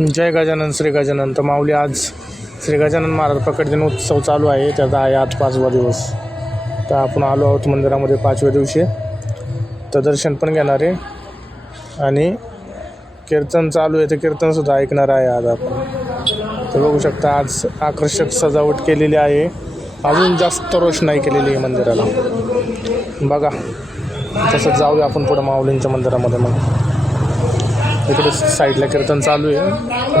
जय गजानन श्री गजानन. तर माऊली आज श्री गजानन महाराज प्रकटदिन उत्सव चालू आहे. त्याचा आहे आज पाचवा दिवस. तर आपण आलो आहोत मंदिरामध्ये पाचव्या दिवशी. तर दर्शन पण घेणार आहे. आणि कीर्तन चालू आहे तर कीर्तनसुद्धा ऐकणार आहे आज आपण. तर बघू शकता आज आकर्षक सजावट केलेली आहे. अजून जास्त रोषणाई केलेली आहे मंदिराला. बघा तसंच जाऊया आपण पुढं माऊलींच्या मंदिरामध्ये मग. इकडे साईडला कीर्तन चालू आहे.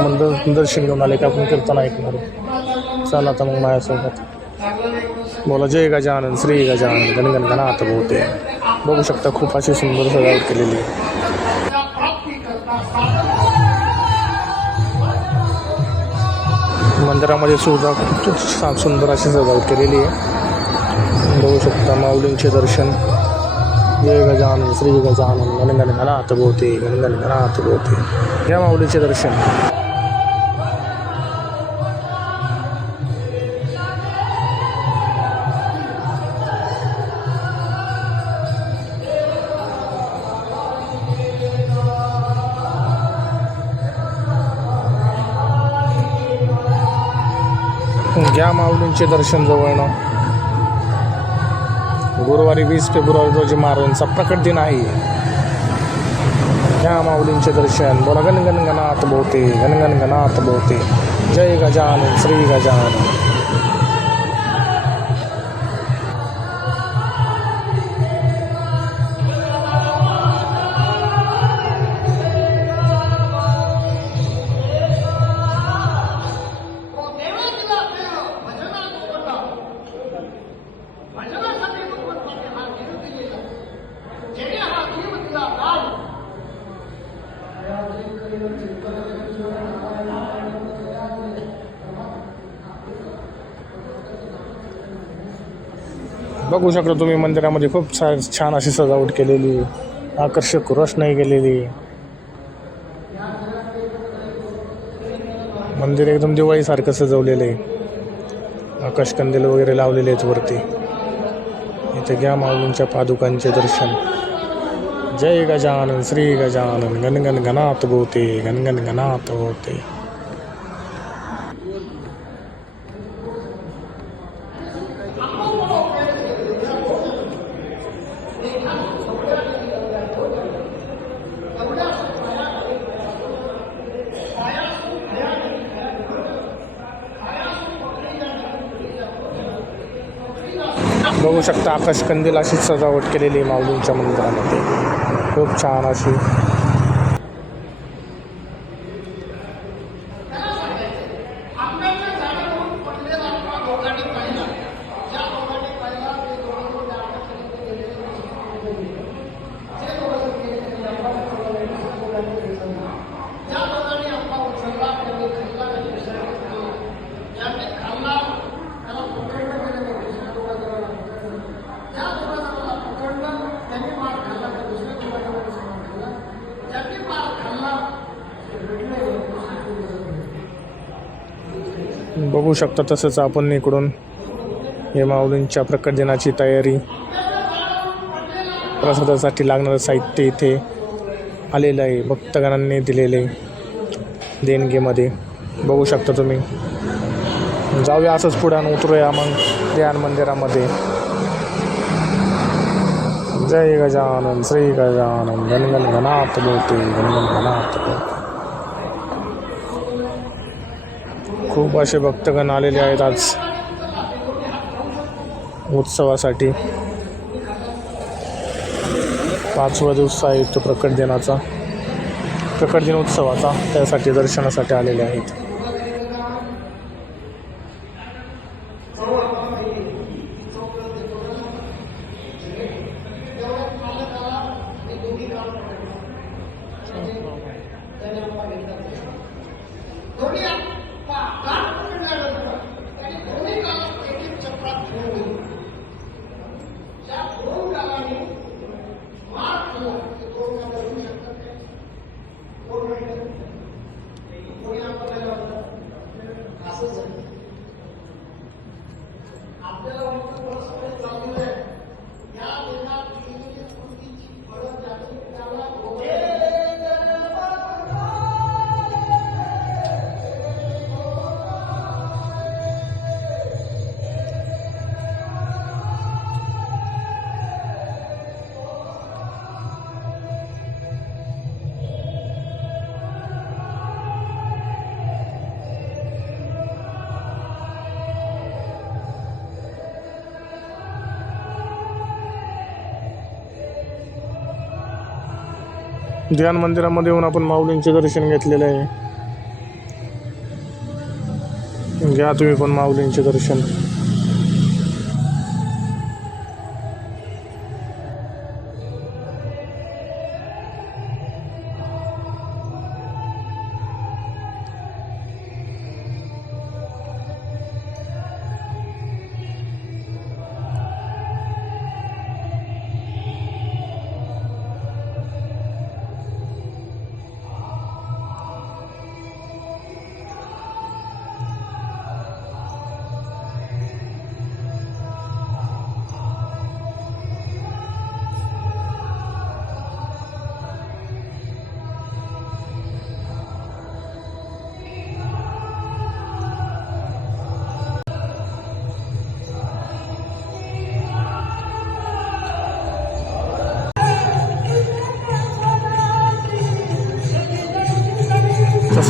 मंदिर दर्शन घेऊन आले की आपण कीर्तन ऐकणार आहे. चला आता मग माझ्यासोबत. बोला जय गजानन श्री गजानन गणगण आता बोते बघू शकता खूप अशी सुंदर सजावट केलेली आहे. मंदिरामध्ये सुद्धा खूप सुंदर अशी सजावट केलेली आहे. बघू शकता माऊलींचे दर्शन. जय गजानन श्री गजानन गणगण गणात बोते गणगण गणात बोते. या माऊलीचे दर्शन. घ्या माऊलींचे दर्शन जवळनं गुरुवारी वीस फेब्रुवारी रोजी महाराजांचा प्रकट दिन आहे. घ्या माऊलींचे दर्शन. बोला गण गण गणात बोते बोते जय गजानन श्री गजानन. बघू शकता तुम्ही मंदिरामध्ये खूप छा छान अशी सजावट केलेली आकर्षक रोषणाई केलेली मंदिर एकदम दिवाळीसारखं सजवलेलं आहे. आकाशकंदील वगैरे लावलेले आहेत वरती. इथे घ्या माऊलींच्या पादुकांचे दर्शन. जय गजानन श्री गजानन गणगण गणात बोते गणगण गणात बोते बघू शकता. आकाशकंदील अशी सजावट केलेली आहे माऊलींच्या मंदिरामध्ये. खूप छान अशी बघू शकता तसंच आपण इकडून हे माऊलींच्या प्रकट दिनाची तयारी. प्रसादासाठी लागणारं साहित्य इथे आलेलं आहे भक्तगणांनी दिलेले देणगीमध्ये. बघू शकता तुम्ही. जाऊया असंच पुढे उतरूया मग ध्यान मंदिरामध्ये. जय गजानन श्री गजानन गणगण गणात बोते गणगण गणात बोते खूप असे भक्तगण आलेले आहेत आज उत्सवासाठी. पाचवा दिवस आहे तो प्रकट दिनाचा. प्रकट दिन उत्सवाचा. त्यासाठी दर्शनासाठी आलेले आहेत. दोन्ही ध्यान मंदिरामध्ये येऊन आपण माऊलींचे दर्शन घेतलेले आहे. घ्या तुम्ही पण माऊलींचे दर्शन.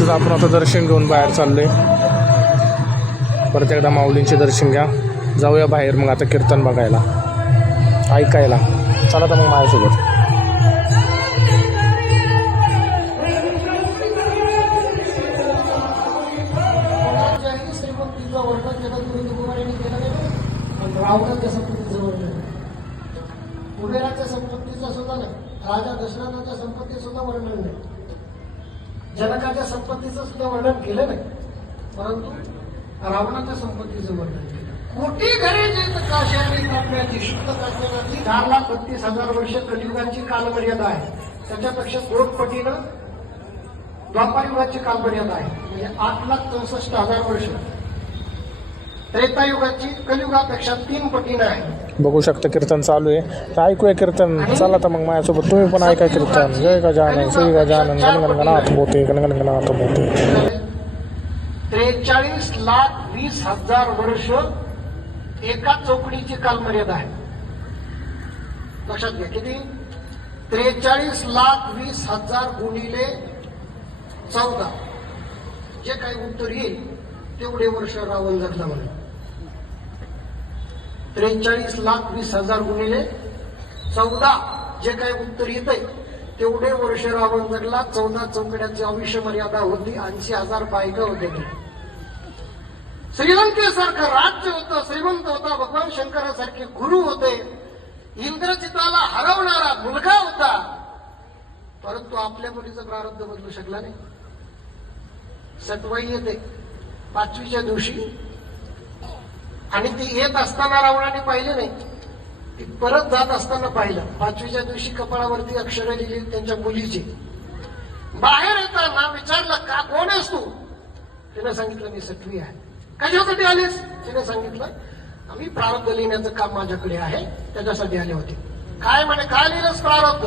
तसंच आपण आता दर्शन घेऊन बाहेर चाललोय. परत एकदा माऊलींचे दर्शन घ्या. जाऊया बाहेर मग आता कीर्तन बघायला. ऐकायला. चला तर मग माझ्यासोबत. वर्णन केलं नाही. परंतु रावणाच्या संपत्तीचं वर्णन केलं. कोटी घरे चार लाख बत्तीस हजार वर्ष कलियुगाची कालमर्यादा आहे. त्याच्यापेक्षा दोन पटीनं द्वापारयुगाची कालमर्यादा आहे. म्हणजे आठ लाख चौसष्ट हजार वर्ष. त्रेतायुगाची कलियुगापेक्षा तीन पटीनं आहे. बघू शकता कीर्तन चालू आहे. तर ऐकूया कीर्तन. चला तर मग माझ्यासोबत तुम्ही पण ऐका कीर्तन. जय गजानन श्री गजानन गणगण गणात बोते गणगण गणात बोते त्रेचाळीस लाख वीस हजार वर्ष एका चौकडीची कालमर्यादा आहे. लक्षात घ्या किती? त्रेचाळीस लाख वीस हजार गुणिले चौदा. जे काही उत्तर येईल तेवढे वर्ष रावण जगला म्हणे त्रेचाळीस लाख वीस हजार गुणिले चौदा. जे काही उत्तर येत तेवढे वर्ष रावण जगला. चौदा चौकड्याची आयुष्य मर्यादा होती ऐंशी हजार बायका होते. श्रीलंकेसारखं राज्य होतं श्रीमंत होता भगवान शंकरासारखे गुरु होते. इंद्रजिताला हरवणारा मुलगा होता. परंतु आपल्या मुलीचं प्रारब्ध बदलू शकला नाही. सटवाई येते पाचवीच्या दिवशी. आणि ती येत असताना रावणाने पाहिले नाही. ती परत जात असताना पाहिलं. पाचवीच्या दिवशी कपाळावरती अक्षरं लिहिली त्यांच्या मुलीची. बाहेर येताना विचारलं का कोण आहेस तू? तिनं सांगितलं मी सटवी आहे. कशासाठी आलेस? तिने सांगितलं आम्ही प्रारब्ध लिहिण्याचं काम माझ्याकडे आहे त्याच्यासाठी आले होते. काय म्हणे? काय लिहिलंस प्रारब्ध?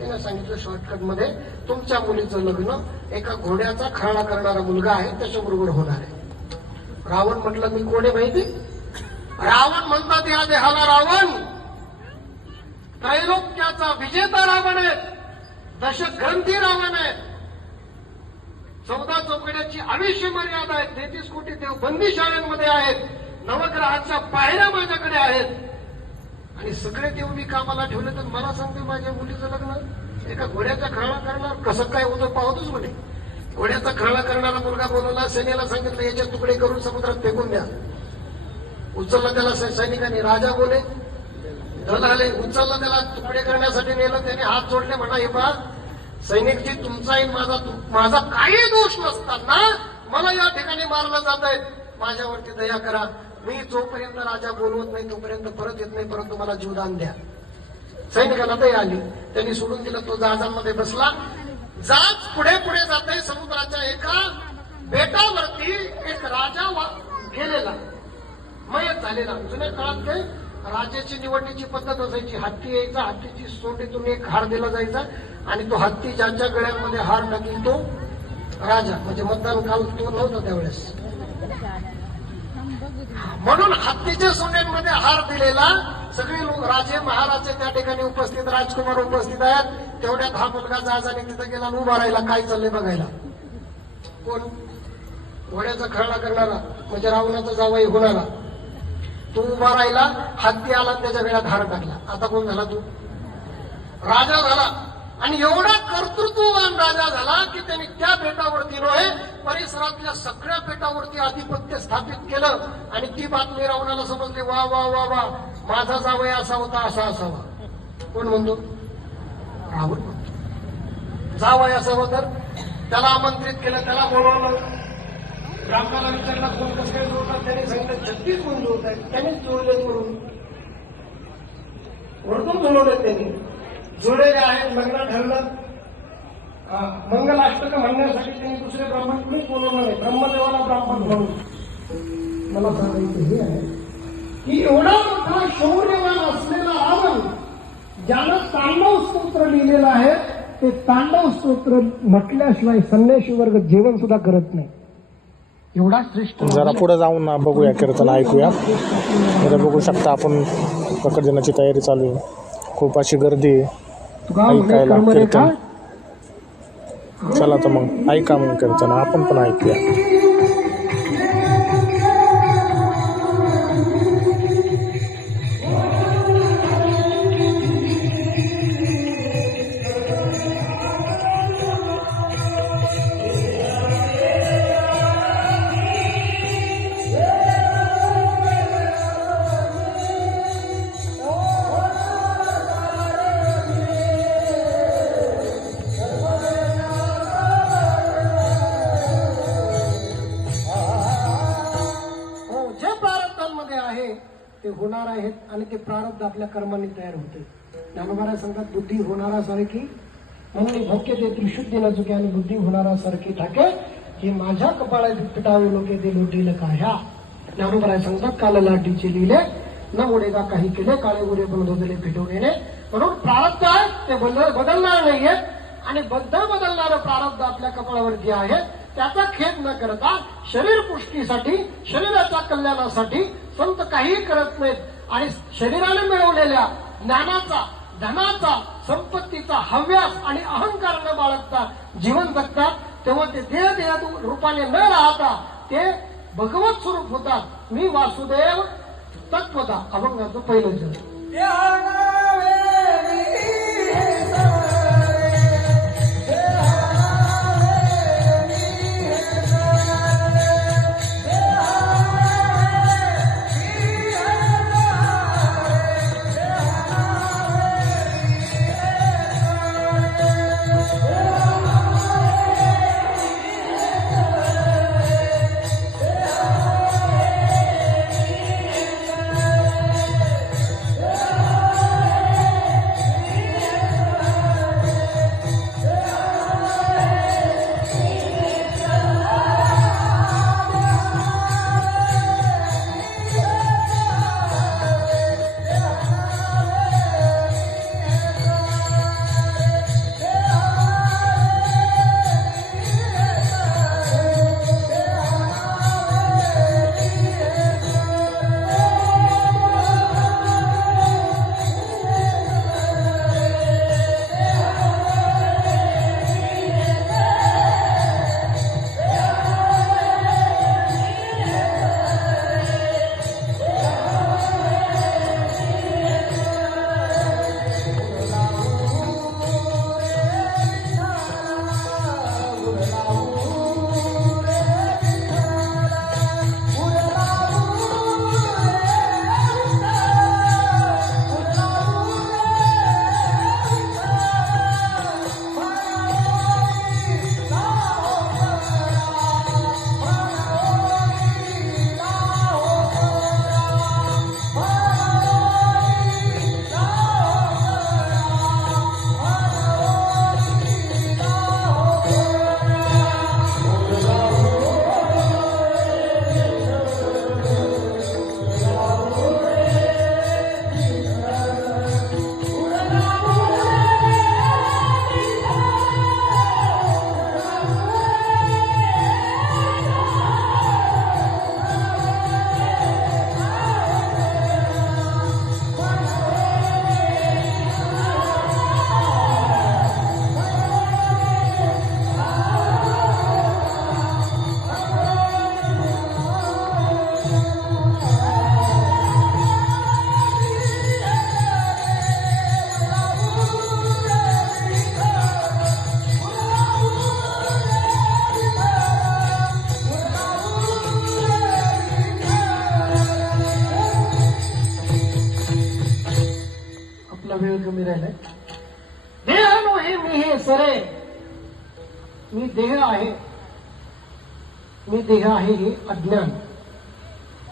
तिने सांगितलं शॉर्टकटमध्ये तुमच्या मुलीचं लग्न एका घोड्याचा खळा करणारा मुलगा आहे त्याच्याबरोबर होणार आहे. रावण म्हटलं मी कोणी माहिती? रावण म्हणतात या देहाला रावण. त्रैलोक्याचा विजेता रावण आहे. दशग्रंथी रावण आहे. चौदा चौकड्याची आयुष्य मर्यादा आहे तेहतीस कोटी देव बंदी शाळांमध्ये आहेत. नवग्रहाच्या पायऱ्या माझ्याकडे आहेत. आणि सगळे देव मी कामाला ठेवले तर मला सांगते माझ्या मुलीचं लग्न. एका घोड्याचा खराळा करणार कसं काय होतं पाहतोच म्हणे. घोड्याचा खराळा करणारा मुलगा बोलवला सेनेला सांगितलं याचे तुकडे करून समुद्रात फेकून द्या. उचलला त्याला सैनिकांनी राजा बोले. दल आले उचललं त्याला तुकडे करण्यासाठी नेलं त्याने हात जोडले म्हणा हे पहा. सैनिकजी तुमचाही माझा माझा काही दोष नसताना मला या ठिकाणी मारलं जात आहे. माझ्यावरती दया करा. मी जोपर्यंत राजा बोलवत नाही तोपर्यंत परत येत नाही परंतु मला जीवदान द्या. सैनिकाला दया आली. त्यांनी सोडून दिलं तो जहाजांमध्ये बसला. जहाज पुढे पुढे जाते समुद्राच्या एका बेटावरती एक राजा गेलेला. मयत झालेला. जुन्या काळात काय राजाची निवडण्याची पद्धत असायची. हत्ती यायचा हत्तीची सोंडीतून एक हार दिला जायचा. आणि तो हत्ती ज्यांच्या गळ्यामध्ये हार टाकील तो राजा. म्हणजे मतदान काल तो नव्हता त्यावेळेस. म्हणून हत्तीच्या सोन्यांमध्ये हार दिलेला सगळे लोक राजे महाराजे त्या ठिकाणी उपस्थित राजकुमार उपस्थित आहेत. तेवढ्यात हा मुलगा जहाजाने तिथं गेला उभा राहिला काय चाललंय बघायला. कोण? घोड्याचा खळा करणारा म्हणजे रावणाचा जावाई होणारा. तो उभा राहिला हत्ती आला त्याच्या गळ्यात हार टाकला. आता कोण झाला तू? राजा झाला. आणि एवढा कर्तृत्ववान राजा झाला की त्यांनी त्या बेटावरती नव्हे परिसरातल्या सगळ्या बेटावरती आधिपत्य स्थापित केलं. आणि ती बातमी रावणाला समजली वा वा वा वा माझा जावय असा होता असा असावा. कोण म्हणतो? रावण म्हणतो जावय असावं तर त्याला आमंत्रित केलं त्याला बोलवलं. ब्राह्मणाला विचारला कोण कसं काय जोडतात त्यांनी सांगितलं छत्तीस कोण जोडत आहेत त्यांनीच जोडले म्हणून. वरतून बोलवलं त्यांनी. जोडलेले आहेत लग्न ठरलं. मंगलाष्टक म्हणण्यासाठी त्यांनी दुसरे ब्राह्मण कुणीच बोलवलं नाही. ब्रह्मदेवाला ब्राह्मण म्हणून. मला सांगायचं हे आहे की एवढा मोठा शौर्यवान असलेला रावण ज्यानं तांडव स्तोत्र लिहिलेलं आहे ते तांडव स्तोत्र म्हटल्याशिवाय संन्याशी वर्ग जेवण सुद्धा करत नाही. एवढा श्रेष्ठ जरा पुढे जाऊन ना बघूया कीर्तन ऐकूया. बघू शकता आपण प्रकट दिनाची तयारी चालू आहे. खूप अशी गर्दी आहे. म्हणे ऐकायला कर्मरेखा कीर्तन चला तर मग ऐका मग कीर्तन आपण पण ऐकूया. आहेत आणि ते प्रारब्ध आपल्या कर्मांनी तयार होते. ज्ञानोबारा सांगतात बुद्धी होणारा सारखी म्हणून भोक्य ते त्रिशुद्धी न चुके आणि बुद्धी होणारा सारखी ठाके हे माझ्या कपाळात पिटावे लोके ते लोटील काह्या ज्ञानोबारा सांगतात काल लाटीचे लिहिले न उडेगा काही केले काळे उडे पण बदले फिटवून येणे. म्हणून प्रारब्ध आहे ते बदलणार नाहीये. आणि बद्ध बदलणारं प्रारब्ध आपल्या कपाळावरती आहे त्याचा खेद न करता शरीर पुष्टीसाठी शरीराच्या कल्याणासाठी संत काहीही करत नाहीत. आणि शरीराने मिळवलेल्या ज्ञानाचा धनाचा संपत्तीचा हव्यास आणि अहंकार न बाळगता जीवन जगतात तेव्हा ते देह देह रूपाने न राहता ते भगवत स्वरूप होतात. मी वासुदेव तत्वता अभंगाचं पहिलं जग.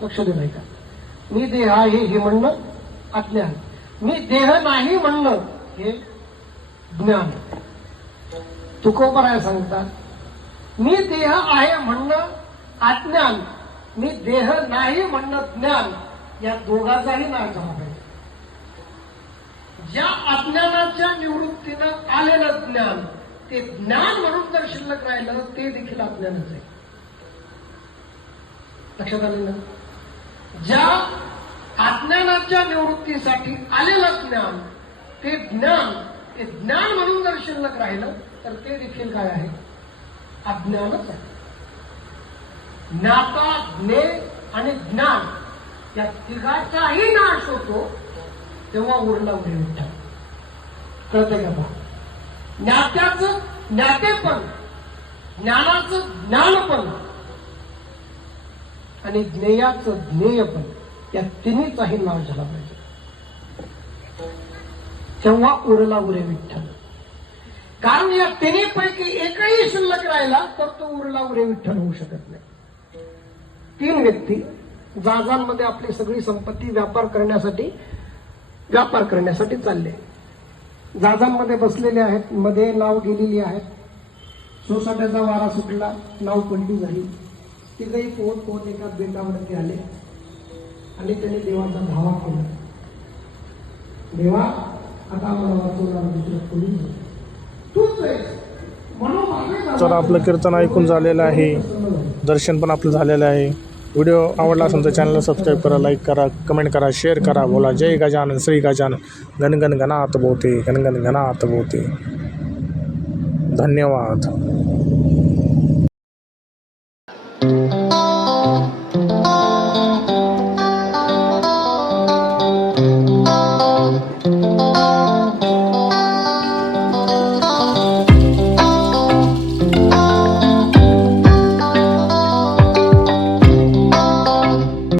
लक्ष दे का मी देह आहे हे म्हणणं अज्ञान. मी देह नाही म्हणणं हे ज्ञान. तुकोबराय सांगतात मी देह आहे म्हणणं अज्ञान. मी देह नाही म्हणणं ज्ञान. या दोघाचाही नाश झाला पाहिजे. ज्या अज्ञानाच्या निवृत्तीनं आलेलं ज्ञान ते ज्ञान म्हणून जर शिल्लक राहिलं ते देखील अज्ञानच आहे. लक्षात आलं ना? ज्या अज्ञानाच्या निवृत्तीसाठी आलेलं ज्ञान ते ज्ञान ते ज्ञान म्हणून जर शिल्लक राहिलं तर ते देखील काय आहे? अज्ञानच आहे. ज्ञाता ज्ञे आणि ज्ञान या तिघाचाही नाश होतो तेव्हा उरला उडे उठा कळतंय का पहा ज्ञात्याचं ज्ञातेपण ज्ञानाचं ज्ञानपण आणि ज्ञेयाचं ज्ञेय पण या तिन्हीचाही नाव झाला पाहिजे. तेव्हा उरला उरे विठ्ठल. कारण या तिन्हीपैकी एकही शिल्लक राहिला तर तो उरला उरे विठ्ठल होऊ शकत नाही. तीन व्यक्ती जहाजांमध्ये आपली सगळी संपत्ती व्यापार करण्यासाठी व्यापार करण्यासाठी चालले. जहाजांमध्ये बसलेले आहेत मध्ये नाव गेलेली आहेत. सोसाट्याचा वारा सुटला नाव पडली झाली. तिघही पोहत पोहत एका बेटावरती आले आणि त्यांनी देवाचा धावा केला. देवा आता आम्हाला वाचवणार दुसरं कोणी. तूच तर आपलं कीर्तन ऐकून झालेलं आहे. दर्शन पण आपलं झालेलं आहे. व्हिडिओ आवडला असेल तर चॅनलला सबस्क्राईब करा लाईक करा कमेंट करा शेअर करा. बोला जय गजानन श्री गजानन. गणगण गणात बोते गणगण गणात बोते. धन्यवाद.